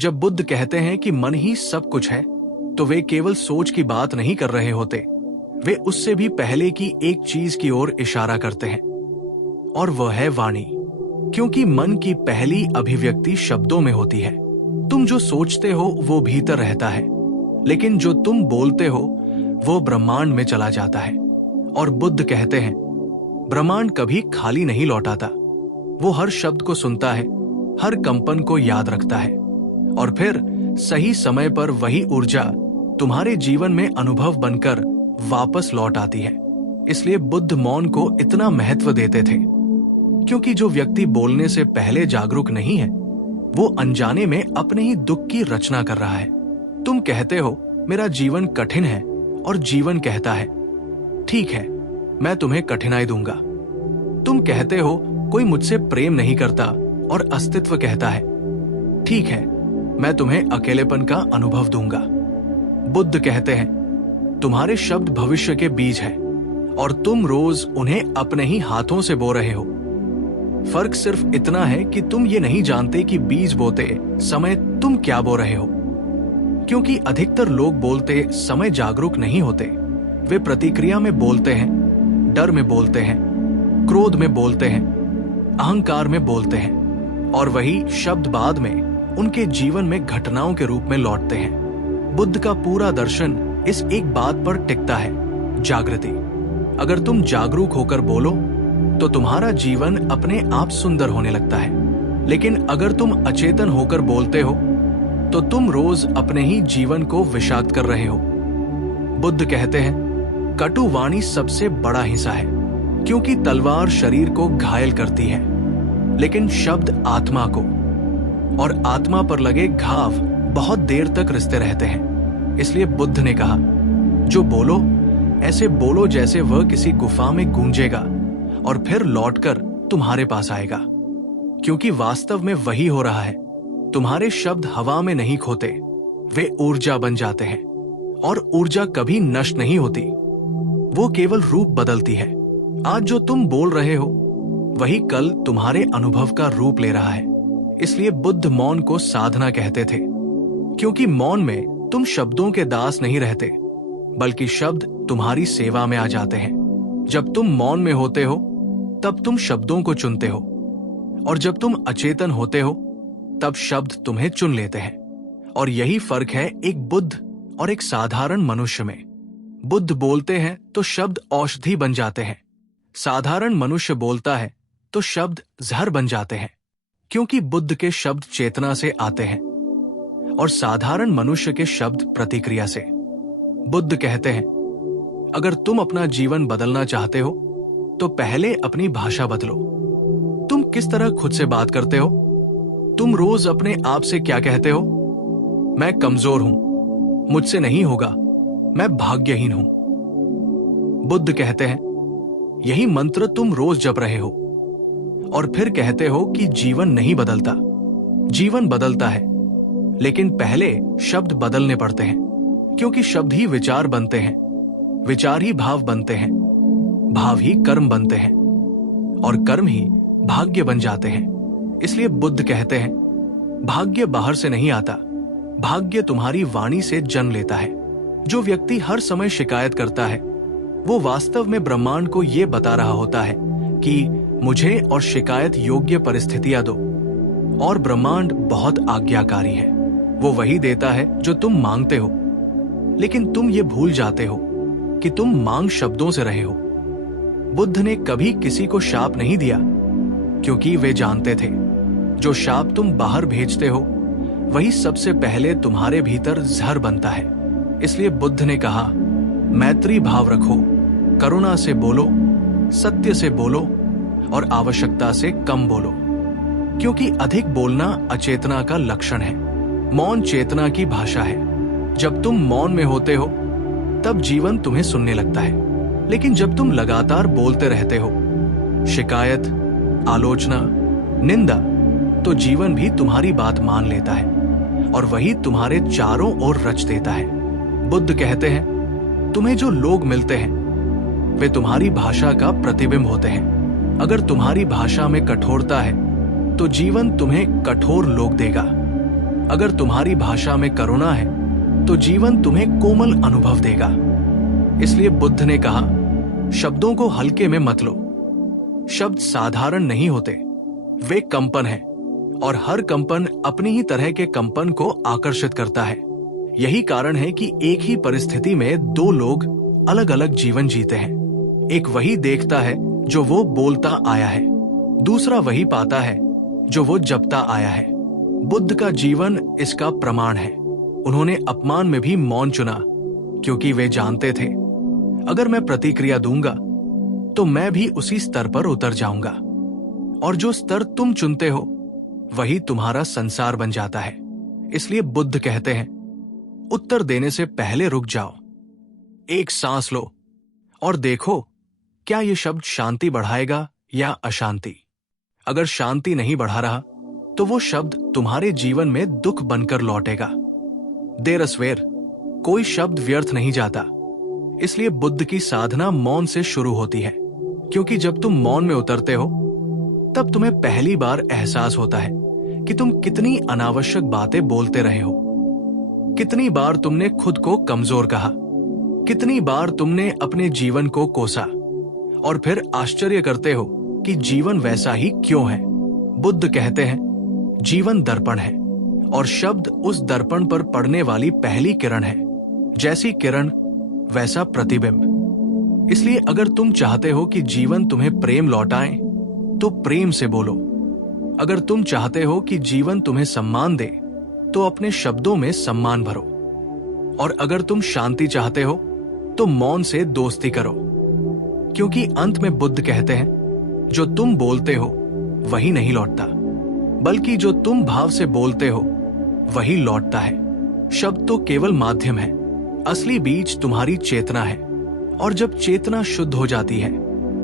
जब बुद्ध कहते हैं कि मन ही सब कुछ है, तो वे केवल सोच की बात नहीं कर रहे होते, वे उससे भी पहले की एक चीज की ओर इशारा करते हैं, और वह है वाणी। क्योंकि मन की पहली अभिव्यक्ति शब्दों में होती है। तुम जो सोचते हो वो भीतर रहता है, लेकिन जो तुम बोलते हो वो ब्रह्मांड में चला जाता है। और बुद्ध कहते हैं, ब्रह्मांड कभी खाली नहीं लौटाता। वो हर शब्द को सुनता है, हर कंपन को याद रखता है, और फिर सही समय पर वही ऊर्जा तुम्हारे जीवन में अनुभव बनकर वापस लौट आती है। इसलिए बुद्ध मौन को इतना महत्व देते थे, क्योंकि जो व्यक्ति बोलने से पहले जागरूक नहीं है, वो अनजाने में अपने ही दुख की रचना कर रहा है। तुम कहते हो मेरा जीवन कठिन है, और जीवन कहता है ठीक है, मैं तुम्हें कठिनाई दूंगा। तुम कहते हो कोई मुझसे प्रेम नहीं करता, और अस्तित्व कहता है ठीक है, मैं तुम्हें अकेलेपन का अनुभव दूंगा। बुद्ध कहते हैं तुम्हारे शब्द भविष्य के बीज हैं, और तुम रोज उन्हें अपने ही हाथों से बो रहे हो। फर्क सिर्फ इतना है कि तुम ये नहीं जानते कि बीज बोते समय तुम क्या बो रहे हो। क्योंकि अधिकतर लोग बोलते समय जागरूक नहीं होते। वे प्रतिक्रिया में बोलते हैं, डर में बोलते हैं, क्रोध में बोलते हैं, अहंकार में बोलते हैं, और वही शब्द बाद में उनके जीवन में घटनाओं के रूप में लौटते हैं। बुद्ध का पूरा दर्शन इस एक बात पर टिकता है, जागृति। अगर तुम जागरूक होकर बोलो तो तुम्हारा जीवन अपने आप सुंदर होने लगता है। लेकिन अगर तुम अचेतन होकर बोलते हो तो तुम रोज अपने ही जीवन को विषाक्त कर रहे हो। बुद्ध कहते हैं कटु वाणी सबसे बड़ा हिंसा है, क्योंकि तलवार शरीर को घायल करती है, लेकिन शब्द आत्मा को, और आत्मा पर लगे घाव बहुत देर तक रिश्ते रहते हैं। इसलिए बुद्ध ने कहा जो बोलो ऐसे बोलो जैसे वह किसी गुफा में गूंजेगा और फिर लौटकर तुम्हारे पास आएगा। क्योंकि वास्तव में वही हो रहा है। तुम्हारे शब्द हवा में नहीं खोते, वे ऊर्जा बन जाते हैं, और ऊर्जा कभी नष्ट नहीं होती, वो केवल रूप बदलती है। आज जो तुम बोल रहे हो वही कल तुम्हारे अनुभव का रूप ले रहा है। इसलिए बुद्ध मौन को साधना कहते थे, क्योंकि मौन में तुम शब्दों के दास नहीं रहते, बल्कि शब्द तुम्हारी सेवा में आ जाते हैं। जब तुम मौन में होते हो तब तुम शब्दों को चुनते हो, और जब तुम अचेतन होते हो तब शब्द तुम्हें चुन लेते हैं। और यही फर्क है एक बुद्ध और एक साधारण मनुष्य में। बुद्ध बोलते हैं तो शब्द औषधि बन जाते हैं, साधारण मनुष्य बोलता है तो शब्द जहर बन जाते हैं। क्योंकि बुद्ध के शब्द चेतना से आते हैं, और साधारण मनुष्य के शब्द प्रतिक्रिया से। बुद्ध कहते हैं अगर तुम अपना जीवन बदलना चाहते हो तो पहले अपनी भाषा बदलो। तुम किस तरह खुद से बात करते हो? तुम रोज अपने आप से क्या कहते हो? मैं कमजोर हूं, मुझसे नहीं होगा, मैं भाग्यहीन हूं। बुद्ध कहते हैं यही मंत्र तुम रोज जप रहे हो, और फिर कहते हो कि जीवन नहीं बदलता। जीवन बदलता है, लेकिन पहले शब्द बदलने पड़ते हैं, क्योंकि शब्द ही विचार बनते हैं, विचार ही भाव बनते हैं, भाव ही कर्म बनते हैं, और कर्म ही भाग्य बन जाते हैं। इसलिए बुद्ध कहते हैं भाग्य बाहर से नहीं आता, भाग्य तुम्हारी वाणी से जन्म लेता है। जो व्यक्ति हर समय शिकायत करता है वो वास्तव में ब्रह्मांड को ये बता रहा होता है कि मुझे और शिकायत योग्य परिस्थितियां दो, और ब्रह्मांड बहुत आज्ञाकारी है। वो वही देता है जो तुम मांगते हो, लेकिन तुम ये भूल जाते हो कि तुम मांग शब्दों से रहे हो। बुद्ध ने कभी किसी को शाप नहीं दिया, क्योंकि वे जानते थे जो शाप तुम बाहर भेजते हो वही सबसे पहले तुम्हारे भीतर जहर बनता है। इसलिए बुद्ध ने कहा मैत्री भाव रखो, करुणा से बोलो, सत्य से बोलो, और आवश्यकता से कम बोलो। क्योंकि अधिक बोलना अचेतना का लक्षण है, मौन चेतना की भाषा है। जब तुम मौन में होते हो तब जीवन तुम्हें सुनने लगता है, लेकिन जब तुम लगातार बोलते रहते हो, शिकायत, आलोचना, निंदा, तो जीवन भी तुम्हारी बात मान लेता है, और वही तुम्हारे चारों ओर रच देता है। बुद्ध कहते हैं तुम्हें जो लोग मिलते हैं वे तुम्हारी भाषा का प्रतिबिंब होते हैं। अगर तुम्हारी भाषा में कठोरता है तो जीवन तुम्हें कठोर लोग देगा। अगर तुम्हारी भाषा में करुणा है तो जीवन तुम्हें कोमल अनुभव देगा। इसलिए बुद्ध ने कहा, शब्दों को हल्के में मत लो। शब्द साधारण नहीं होते, वे कंपन हैं, और हर कंपन अपनी ही तरह के कंपन को आकर्षित करता है। यही कारण है कि एक ही परिस्थिति में दो लोग अलग अलग जीवन जीते हैं। एक वही देखता है जो वो बोलता आया है, दूसरा वही पाता है जो वो जपता आया है। बुद्ध का जीवन इसका प्रमाण है। उन्होंने अपमान में भी मौन चुना, क्योंकि वे जानते थे अगर मैं प्रतिक्रिया दूंगा तो मैं भी उसी स्तर पर उतर जाऊंगा, और जो स्तर तुम चुनते हो वही तुम्हारा संसार बन जाता है। इसलिए बुद्ध कहते हैं, उत्तर देने से पहले रुक जाओ, एक सांस लो और देखो क्या ये शब्द शांति बढ़ाएगा या अशांति। अगर शांति नहीं बढ़ा रहा तो वो शब्द तुम्हारे जीवन में दुख बनकर लौटेगा। देर असवेर कोई शब्द व्यर्थ नहीं जाता। इसलिए बुद्ध की साधना मौन से शुरू होती है, क्योंकि जब तुम मौन में उतरते हो तब तुम्हें पहली बार एहसास होता है कि तुम कितनी अनावश्यक बातें बोलते रहे हो। कितनी बार तुमने खुद को कमजोर कहा, कितनी बार तुमने अपने जीवन को कोसा, और फिर आश्चर्य करते हो कि जीवन वैसा ही क्यों है। बुद्ध कहते हैं, जीवन दर्पण है, और शब्द उस दर्पण पर पड़ने वाली पहली किरण है। जैसी किरण वैसा प्रतिबिंब। इसलिए अगर तुम चाहते हो कि जीवन तुम्हें प्रेम लौटाए तो प्रेम से बोलो। अगर तुम चाहते हो कि जीवन तुम्हें सम्मान दे तो अपने शब्दों में सम्मान भरो। और अगर तुम शांति चाहते हो तो मौन से दोस्ती करो, क्योंकि अंत में बुद्ध कहते हैं, जो तुम बोलते हो वही नहीं लौटता, बल्कि जो तुम भाव से बोलते हो वही लौटता है। शब्द तो केवल माध्यम है, असली बीज तुम्हारी चेतना है, और जब चेतना शुद्ध हो जाती है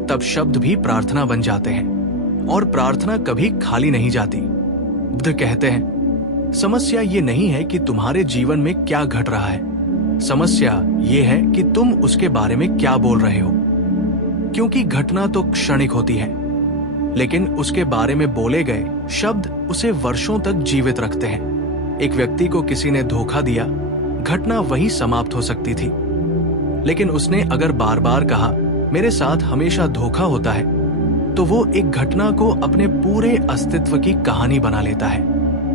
तब शब्द भी प्रार्थना बन जाते हैं, और प्रार्थना कभी खाली नहीं जाती। बुद्ध कहते हैं, समस्या ये नहीं है कि तुम्हारे जीवन में क्या घट रहा है, समस्या ये है कि तुम उसके बारे में क्या बोल रहे हो। क्योंकि घटना तो क्षणिक होती है, लेकिन उसके बारे में बोले गए शब्द उसे वर्षों तक जीवित रखते हैं। एक व्यक्ति को किसी ने धोखा दिया, घटना वही समाप्त हो सकती थी, लेकिन उसने अगर बार बार कहा, मेरे साथ हमेशा धोखा होता है, तो वो एक घटना को अपने पूरे अस्तित्व की कहानी बना लेता है।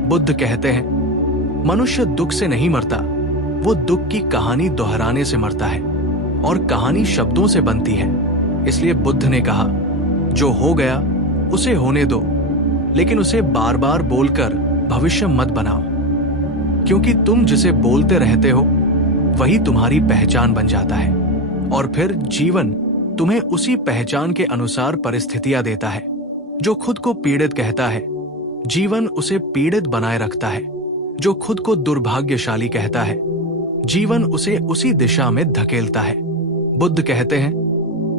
बुद्ध कहते हैं, मनुष्य दुख से नहीं मरता, वो दुख की कहानी दोहराने से मरता है, और कहानी शब्दों से बनती है। इसलिए बुद्ध ने कहा, जो हो गया उसे होने दो, लेकिन उसे बार बार बोलकर भविष्य मत बनाओ, क्योंकि तुम जिसे बोलते रहते हो वही तुम्हारी पहचान बन जाता है, और फिर जीवन तुम्हें उसी पहचान के अनुसार परिस्थितियां देता है। जो खुद को पीड़ित कहता है, जीवन उसे पीड़ित बनाए रखता है। जो खुद को दुर्भाग्यशाली कहता है, जीवन उसे उसी दिशा में धकेलता है। बुद्ध कहते हैं,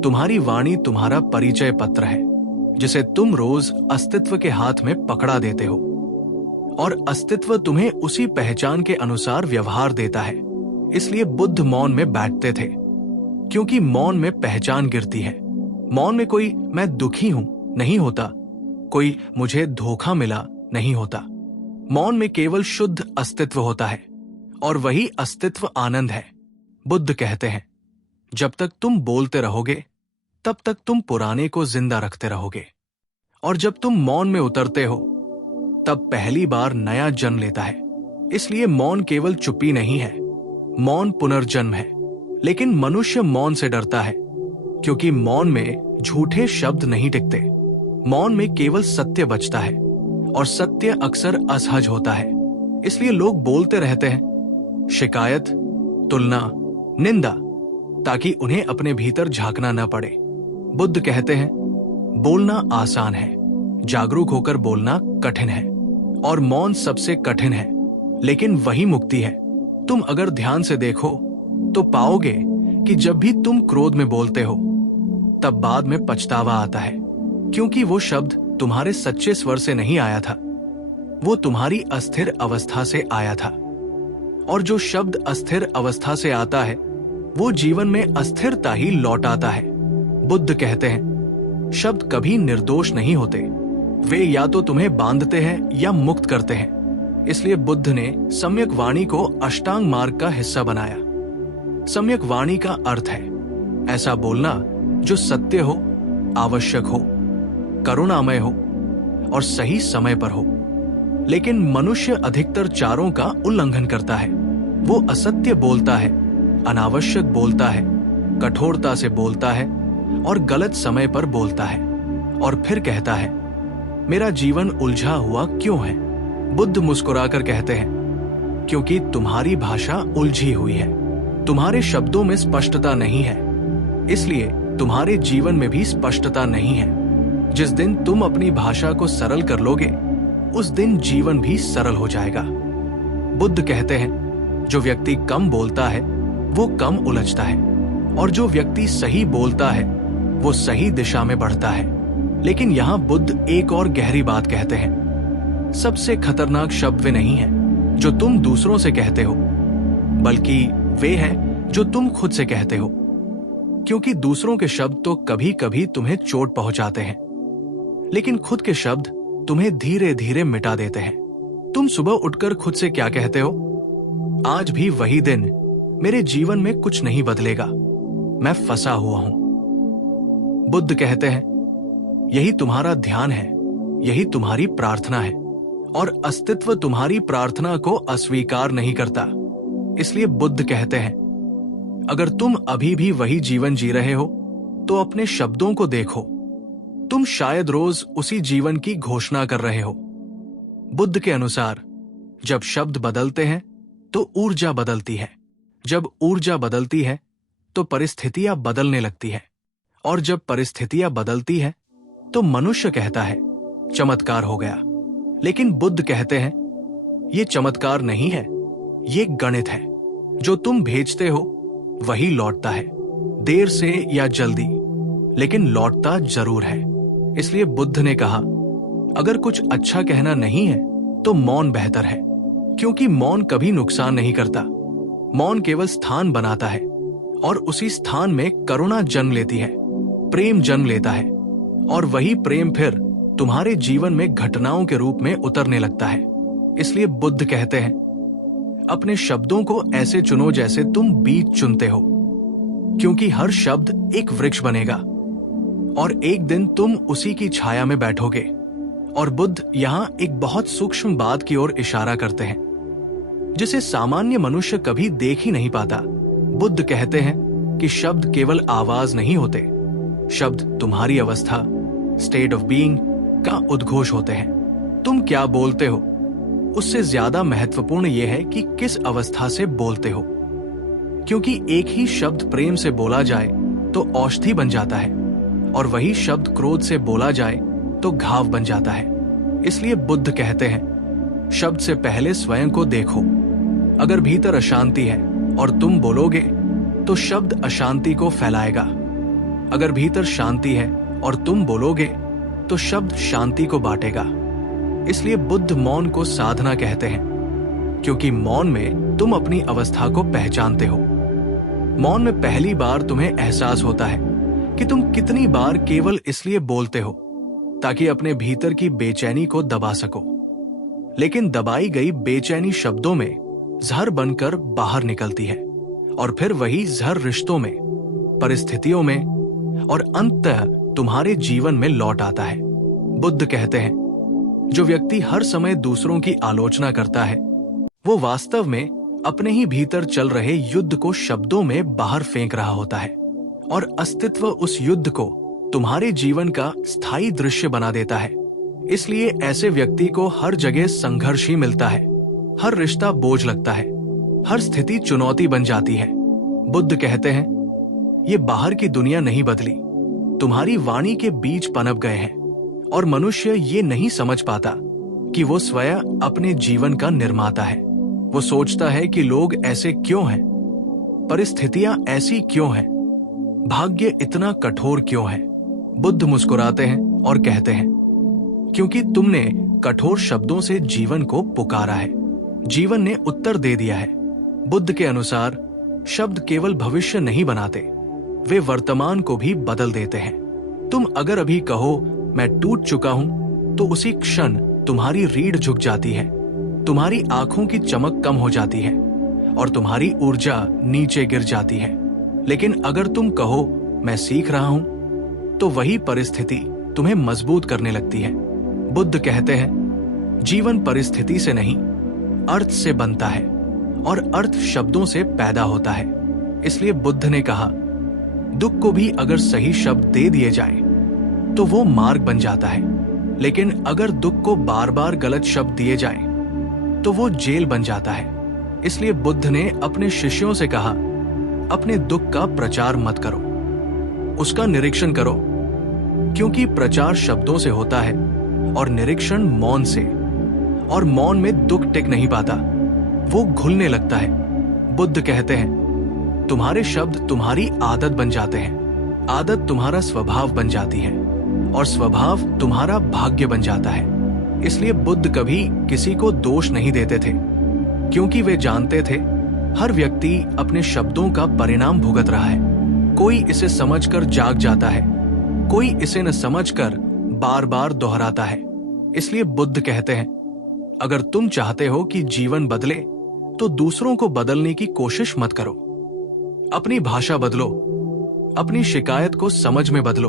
तुम्हारी वाणी तुम्हारा परिचय पत्र है, जिसे तुम रोज अस्तित्व के हाथ में पकड़ा देते हो, और अस्तित्व तुम्हें उसी पहचान के अनुसार व्यवहार देता है। इसलिए बुद्ध मौन में बैठते थे, क्योंकि मौन में पहचान गिरती है। मौन में कोई मैं दुखी हूं नहीं होता, कोई मुझे धोखा मिला नहीं होता। मौन में केवल शुद्ध अस्तित्व होता है, और वही अस्तित्व आनंद है। बुद्ध कहते हैं, जब तक तुम बोलते रहोगे तब तक तुम पुराने को जिंदा रखते रहोगे, और जब तुम मौन में उतरते हो तब पहली बार नया जन्म लेता है। इसलिए मौन केवल चुप्पी नहीं है, मौन पुनर्जन्म है। लेकिन मनुष्य मौन से डरता है, क्योंकि मौन में झूठे शब्द नहीं टिकते। मौन में केवल सत्य बचता है, और सत्य अक्सर असहज होता है। इसलिए लोग बोलते रहते हैं, शिकायत, तुलना, निंदा, ताकि उन्हें अपने भीतर झांकना न पड़े। बुद्ध कहते हैं, बोलना आसान है, जागरूक होकर बोलना कठिन है, और मौन सबसे कठिन है, लेकिन वही मुक्ति है। तुम अगर ध्यान से देखो तो पाओगे कि जब भी तुम क्रोध में बोलते हो तब बाद में पछतावा आता है, क्योंकि वो शब्द तुम्हारे सच्चे स्वर से नहीं आया था, वो तुम्हारी अस्थिर अवस्था से आया था। और जो शब्द अस्थिर अवस्था से आता है वो जीवन में अस्थिरता ही लौटाता है। बुद्ध कहते हैं, शब्द कभी निर्दोष नहीं होते, वे या तो तुम्हें बांधते हैं या मुक्त करते हैं। इसलिए बुद्ध ने सम्यक वाणी को अष्टांग मार्ग का हिस्सा बनाया। सम्यक वाणी का अर्थ है ऐसा बोलना जो सत्य हो, आवश्यक हो, करुणामय हो और सही समय पर हो। लेकिन मनुष्य अधिकतर चारों का उल्लंघन करता है। वो असत्य बोलता है, अनावश्यक बोलता है, कठोरता से बोलता है और गलत समय पर बोलता है और फिर कहता है, मेरा जीवन उलझा हुआ क्यों है? बुद्ध मुस्कुराकर कहते हैं, क्योंकि तुम्हारी भाषा उलझी हुई है, तुम्हारे शब्दों में स्पष्टता नहीं है, इसलिए तुम्हारे जीवन में भी स्पष्टता नहीं है। जिस दिन तुम अपनी भाषा को सरल कर लोगे, उस दिन जीवन भी सरल हो जाएगा। बुद्ध कहते हैं, जो व्यक्ति कम बोलता है वो कम उलझता है और जो व्यक्ति सही बोलता है वो सही दिशा में बढ़ता है। लेकिन यहाँ बुद्ध एक और गहरी बात कहते हैं, सबसे खतरनाक शब्द वे नहीं हैं जो तुम दूसरों से कहते हो, बल्कि वे हैं जो तुम खुद से कहते हो। क्योंकि दूसरों के शब्द तो कभी कभी तुम्हें चोट पहुंचाते हैं, लेकिन खुद के शब्द तुम्हें धीरे धीरे मिटा देते हैं। तुम सुबह उठकर खुद से क्या कहते हो? आज भी वही दिन, मेरे जीवन में कुछ नहीं बदलेगा, मैं फंसा हुआ हूं। बुद्ध कहते हैं, यही तुम्हारा ध्यान है, यही तुम्हारी प्रार्थना है और अस्तित्व तुम्हारी प्रार्थना को अस्वीकार नहीं करता। इसलिए बुद्ध कहते हैं, अगर तुम अभी भी वही जीवन जी रहे हो तो अपने शब्दों को देखो, तुम शायद रोज उसी जीवन की घोषणा कर रहे हो। बुद्ध के अनुसार जब शब्द बदलते हैं तो ऊर्जा बदलती है, जब ऊर्जा बदलती है तो परिस्थितियां बदलने लगती है और जब परिस्थितियां बदलती है तो मनुष्य कहता है चमत्कार हो गया। लेकिन बुद्ध कहते हैं, ये चमत्कार नहीं है, ये गणित है। जो तुम भेजते हो वही लौटता है, देर से या जल्दी, लेकिन लौटता जरूर है। इसलिए बुद्ध ने कहा, अगर कुछ अच्छा कहना नहीं है तो मौन बेहतर है, क्योंकि मौन कभी नुकसान नहीं करता। मौन केवल स्थान बनाता है और उसी स्थान में करुणा जन्म लेती है, प्रेम जन्म लेता है और वही प्रेम फिर तुम्हारे जीवन में घटनाओं के रूप में उतरने लगता है। इसलिए बुद्ध कहते हैं, अपने शब्दों को ऐसे चुनो जैसे तुम बीज चुनते हो, क्योंकि हर शब्द एक वृक्ष बनेगा और एक दिन तुम उसी की छाया में बैठोगे। और बुद्ध यहाँ एक बहुत सूक्ष्म बात की ओर इशारा करते हैं, जिसे सामान्य मनुष्य कभी देख ही नहीं पाता। बुद्ध कहते हैं कि शब्द केवल आवाज नहीं होते, शब्द तुम्हारी अवस्था, स्टेट ऑफ बीइंग का उद्घोष होते हैं। तुम क्या बोलते हो, उससे ज्यादा महत्वपूर्ण यह है कि किस अवस्था से बोलते हो, क्योंकि एक ही शब्द प्रेम से बोला जाए तो औषधि बन जाता है और वही शब्द क्रोध से बोला जाए तो घाव बन जाता है। इसलिए बुद्ध कहते हैं, शब्द से पहले स्वयं को देखो। अगर भीतर अशांति है और तुम बोलोगे तो शब्द अशांति को फैलाएगा। अगर भीतर शांति है और तुम बोलोगे तो शब्द शांति को बांटेगा। इसलिए बुद्ध मौन को साधना कहते हैं, क्योंकि मौन में तुम अपनी अवस्था को पहचानते हो। मौन में पहली बार तुम्हें एहसास होता है कि तुम कितनी बार केवल इसलिए बोलते हो ताकि अपने भीतर की बेचैनी को दबा सको। लेकिन दबाई गई बेचैनी शब्दों में जहर बनकर बाहर निकलती है और फिर वही जहर रिश्तों में, परिस्थितियों में और अंततः तुम्हारे जीवन में लौट आता है। बुद्ध कहते हैं, जो व्यक्ति हर समय दूसरों की आलोचना करता है वो वास्तव में अपने ही भीतर चल रहे युद्ध को शब्दों में बाहर फेंक रहा होता है और अस्तित्व उस युद्ध को तुम्हारे जीवन का स्थायी दृश्य बना देता है। इसलिए ऐसे व्यक्ति को हर जगह संघर्ष ही मिलता है, हर रिश्ता बोझ लगता है, हर स्थिति चुनौती बन जाती है। बुद्ध कहते हैं, ये बाहर की दुनिया नहीं बदली, तुम्हारी वाणी के बीज पनप गए हैं और मनुष्य ये नहीं समझ पाता कि वो स्वयं अपने जीवन का निर्माता है। वो सोचता है कि लोग ऐसे क्यों हैं, परिस्थितियां ऐसी क्यों हैं, भाग्य इतना कठोर क्यों है। बुद्ध मुस्कुराते हैं और कहते हैं, क्योंकि तुमने कठोर शब्दों से जीवन को पुकारा है, जीवन ने उत्तर दे दिया है। बुद्ध के अनुसार शब्द केवल भविष्य नहीं बनाते, वे वर्तमान को भी बदल देते हैं। तुम अगर अभी कहो मैं टूट चुका हूं तो उसी क्षण तुम्हारी रीढ़ झुक जाती है तुम्हारी आंखों की चमक कम हो जाती है और तुम्हारी ऊर्जा नीचे गिर जाती है। लेकिन अगर तुम कहो मैं सीख रहा हूं, तो वही परिस्थिति तुम्हें मजबूत करने लगती है। बुद्ध कहते हैं, जीवन परिस्थिति से नहीं, अर्थ से बनता है और अर्थ शब्दों से पैदा होता है। इसलिए बुद्ध ने कहा, दुख को भी अगर सही शब्द दे दिए जाए तो वो मार्ग बन जाता है, लेकिन अगर दुख को बार बार गलत शब्द दिए जाए तो वो जेल बन जाता है। इसलिए बुद्ध ने अपने शिष्यों से कहा, अपने दुख का प्रचार मत करो, उसका निरीक्षण करो, क्योंकि प्रचार शब्दों से होता है और निरीक्षण मौन से, और मौन में दुख टिक नहीं पाता, वो घुलने लगता है। बुद्ध कहते हैं, तुम्हारे शब्द तुम्हारी आदत बन जाते हैं, आदत तुम्हारा स्वभाव बन जाती है और स्वभाव तुम्हारा भाग्य बन जाता है। इसलिए बुद्ध कभी किसी को दोष नहीं देते थे, क्योंकि वे जानते थे हर व्यक्ति अपने शब्दों का परिणाम भुगत रहा है। कोई इसे समझकर जाग जाता है, कोई इसे न समझकर बार बार दोहराता है। इसलिए बुद्ध कहते हैं, अगर तुम चाहते हो कि जीवन बदले तो दूसरों को बदलने की कोशिश मत करो। अपनी भाषा बदलो, अपनी शिकायत को समझ में बदलो,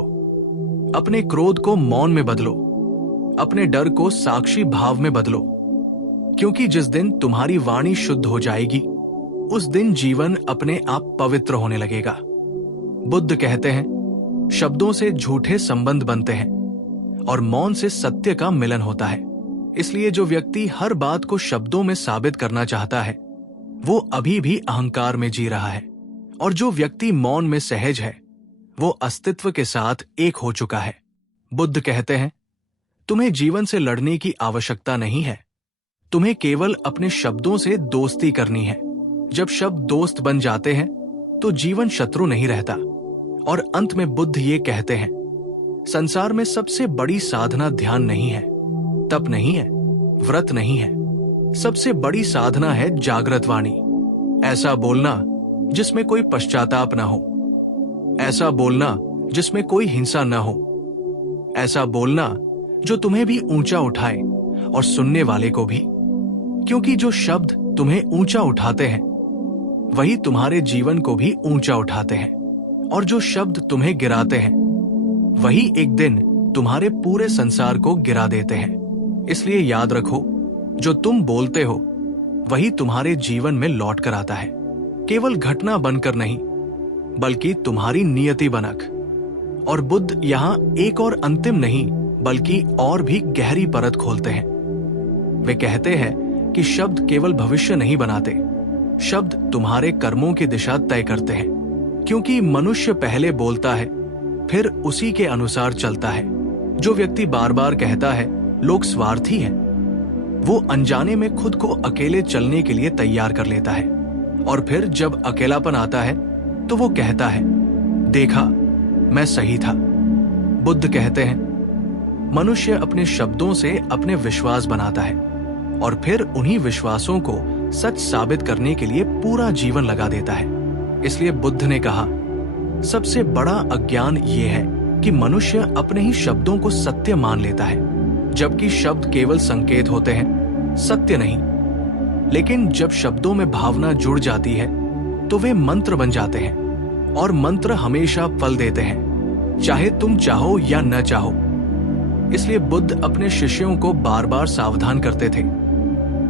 अपने क्रोध को मौन में बदलो, अपने डर को साक्षी भाव में बदलो, क्योंकि जिस दिन तुम्हारी वाणी शुद्ध हो जाएगी उस दिन जीवन अपने आप पवित्र होने लगेगा। बुद्ध कहते हैं, शब्दों से झूठे संबंध बनते हैं और मौन से सत्य का मिलन होता है। इसलिए जो व्यक्ति हर बात को शब्दों में साबित करना चाहता है वो अभी भी अहंकार में जी रहा है, और जो व्यक्ति मौन में सहज है वो अस्तित्व के साथ एक हो चुका है। बुद्ध कहते हैं, तुम्हें जीवन से लड़ने की आवश्यकता नहीं है, तुम्हें केवल अपने शब्दों से दोस्ती करनी है। जब शब्द दोस्त बन जाते हैं तो जीवन शत्रु नहीं रहता। और अंत में बुद्ध ये कहते हैं, संसार में सबसे बड़ी साधना ध्यान नहीं है, तप नहीं है, व्रत नहीं है, सबसे बड़ी साधना है जागृत वाणी। ऐसा बोलना जिसमें कोई पश्चाताप ना हो, ऐसा बोलना जिसमें कोई हिंसा ना हो, ऐसा बोलना जो तुम्हें भी ऊंचा उठाए और सुनने वाले को भी, क्योंकि जो शब्द तुम्हें ऊंचा उठाते हैं वही तुम्हारे जीवन को भी ऊंचा उठाते हैं, और जो शब्द तुम्हें गिराते हैं वही एक दिन तुम्हारे पूरे संसार को गिरा देते हैं। इसलिए याद रखो, जो तुम बोलते हो वही तुम्हारे जीवन में लौट कर आता है, केवल घटना बनकर नहीं बल्कि तुम्हारी नियति बनक। और बुद्ध यहाँ एक और अंतिम नहीं बल्कि और भी गहरी परत खोलते हैं। वे कहते हैं कि शब्द केवल भविष्य नहीं बनाते, शब्द तुम्हारे कर्मों की दिशा तय करते हैं, क्योंकि मनुष्य पहले बोलता है फिर उसी के अनुसार चलता है। जो व्यक्ति बार बार कहता है लोग स्वार्थी हैं, वो अनजाने में खुद को अकेले चलने के लिए तैयार कर लेता है, और फिर जब अकेलापन आता है तो वो कहता है, देखा मैं सही था। बुद्ध कहते हैं, मनुष्य अपने शब्दों से अपने विश्वास बनाता है और फिर उन्हीं विश्वासों को सच साबित करने के लिए पूरा जीवन लगा देता है। इसलिए बुद्ध ने कहा, सबसे बड़ा अज्ञान ये है कि मनुष्य अपने ही शब्दों को सत्य मान लेता है, जबकि शब्द केवल संकेत होते हैं, सत्य नहीं। लेकिन जब शब्दों में भावना जुड़ जाती है तो वे मंत्र बन जाते हैं, और मंत्र हमेशा फल देते हैं, चाहे तुम चाहो या न चाहो। इसलिए बुद्ध अपने शिष्यों को बार बार सावधान करते थे,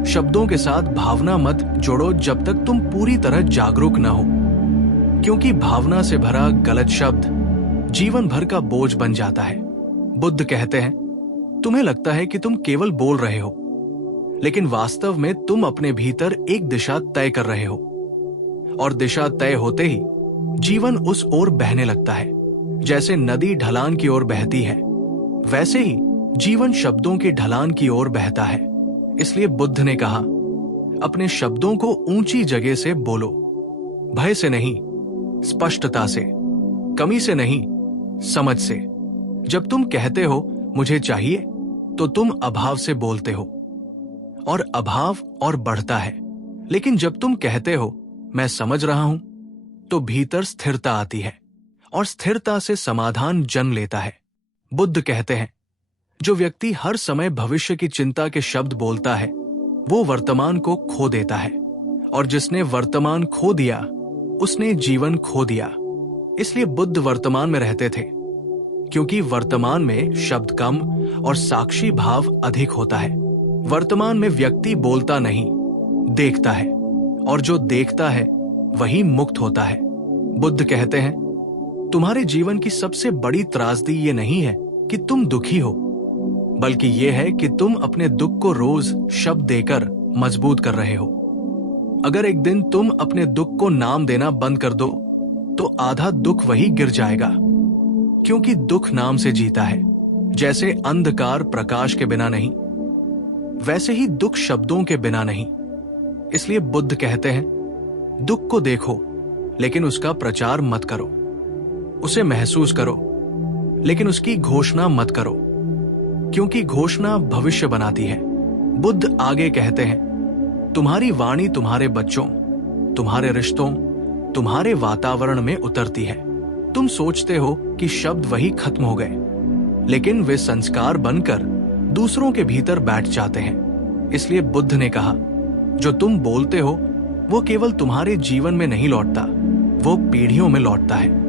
शब्दों के साथ भावना मत जोड़ो जब तक तुम पूरी तरह जागरूक न हो, क्योंकि भावना से भरा गलत शब्द जीवन भर का बोझ बन जाता है। बुद्ध कहते हैं, तुम्हें लगता है कि तुम केवल बोल रहे हो, लेकिन वास्तव में तुम अपने भीतर एक दिशा तय कर रहे हो, और दिशा तय होते ही जीवन उस ओर बहने लगता है। जैसे नदी ढलान की ओर बहती है, वैसे ही जीवन शब्दों की ढलान की ओर बहता है। इसलिए बुद्ध ने कहा, अपने शब्दों को ऊंची जगह से बोलो, भय से नहीं, स्पष्टता से, कमी से नहीं, समझ से। जब तुम कहते हो मुझे चाहिए, तो तुम अभाव से बोलते हो, और अभाव और बढ़ता है। लेकिन जब तुम कहते हो मैं समझ रहा हूं, तो भीतर स्थिरता आती है, और स्थिरता से समाधान जन्म लेता है। बुद्ध कहते हैं, जो व्यक्ति हर समय भविष्य की चिंता के शब्द बोलता है वो वर्तमान को खो देता है, और जिसने वर्तमान खो दिया उसने जीवन खो दिया। इसलिए बुद्ध वर्तमान में रहते थे, क्योंकि वर्तमान में शब्द कम और साक्षी भाव अधिक होता है। वर्तमान में व्यक्ति बोलता नहीं, देखता है, और जो देखता है वही मुक्त होता है। बुद्ध कहते हैं, तुम्हारे जीवन की सबसे बड़ी त्रासदी ये नहीं है कि तुम दुखी हो, बल्कि ये है कि तुम अपने दुख को रोज शब्द देकर मजबूत कर रहे हो। अगर एक दिन तुम अपने दुख को नाम देना बंद कर दो तो आधा दुख वही गिर जाएगा, क्योंकि दुख नाम से जीता है। जैसे अंधकार प्रकाश के बिना नहीं, वैसे ही दुख शब्दों के बिना नहीं। इसलिए बुद्ध कहते हैं, दुख को देखो लेकिन उसका प्रचार मत करो, उसे महसूस करो लेकिन उसकी घोषणा मत करो, क्योंकि घोषणा भविष्य बनाती है। बुद्ध आगे कहते हैं, तुम्हारी वाणी तुम्हारे बच्चों, तुम्हारे रिश्तों, तुम्हारे वातावरण में उतरती है। तुम सोचते हो कि शब्द वही खत्म हो गए, लेकिन वे संस्कार बनकर दूसरों के भीतर बैठ जाते हैं। इसलिए बुद्ध ने कहा, जो तुम बोलते हो वो केवल तुम्हारे जीवन में नहीं लौटता, वो पीढ़ियों में लौटता है।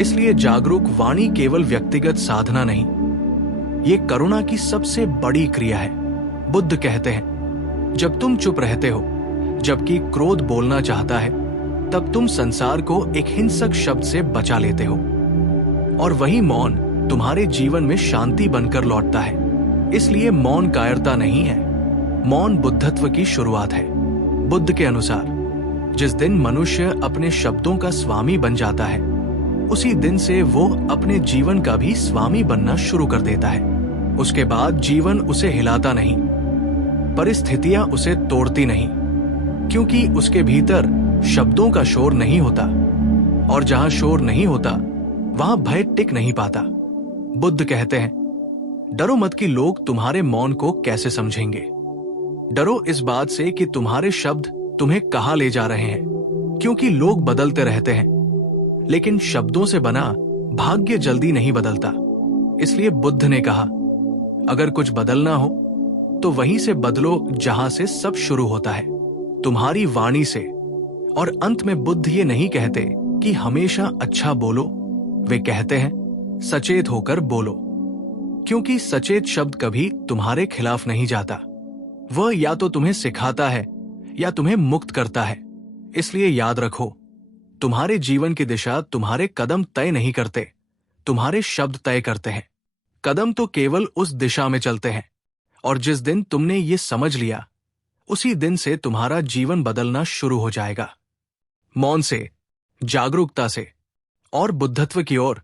इसलिए जागरूक वाणी केवल व्यक्तिगत साधना नहीं, ये करुणा की सबसे बड़ी क्रिया है। बुद्ध कहते हैं, जब तुम चुप रहते हो जबकि क्रोध बोलना चाहता है, तब तुम संसार को एक हिंसक शब्द से बचा लेते हो, और वही मौन तुम्हारे जीवन में शांति बनकर लौटता है। इसलिए मौन कायरता नहीं है, मौन बुद्धत्व की शुरुआत है। बुद्ध के अनुसार जिस दिन मनुष्य अपने शब्दों का स्वामी बन जाता है, उसी दिन से वो अपने जीवन का भी स्वामी बनना शुरू कर देता है। उसके बाद जीवन उसे हिलाता नहीं, परिस्थितियां उसे तोड़ती नहीं, क्योंकि उसके भीतर शब्दों का शोर नहीं होता, और जहां शोर नहीं होता वहां भय टिक नहीं पाता। बुद्ध कहते हैं, डरो मत कि लोग तुम्हारे मौन को कैसे समझेंगे। डरो इस बात से कि तुम्हारे शब्द तुम्हें कहां ले जा रहे हैं, क्योंकि लोग बदलते रहते हैं, लेकिन शब्दों से बना भाग्य जल्दी नहीं बदलता। इसलिए बुद्ध ने कहा, अगर कुछ बदलना हो तो वहीं से बदलो जहां से सब शुरू होता है, तुम्हारी वाणी से। और अंत में बुद्ध ये नहीं कहते कि हमेशा अच्छा बोलो, वे कहते हैं सचेत होकर बोलो, क्योंकि सचेत शब्द कभी तुम्हारे खिलाफ नहीं जाता। वह या तो तुम्हें सिखाता है या तुम्हें मुक्त करता है। इसलिए याद रखो, तुम्हारे जीवन की दिशा तुम्हारे कदम तय नहीं करते, तुम्हारे शब्द तय करते हैं। कदम तो केवल उस दिशा में चलते हैं, और जिस दिन तुमने ये समझ लिया, उसी दिन से तुम्हारा जीवन बदलना शुरू हो जाएगा। मौन से, जागरूकता से और बुद्धत्व की ओर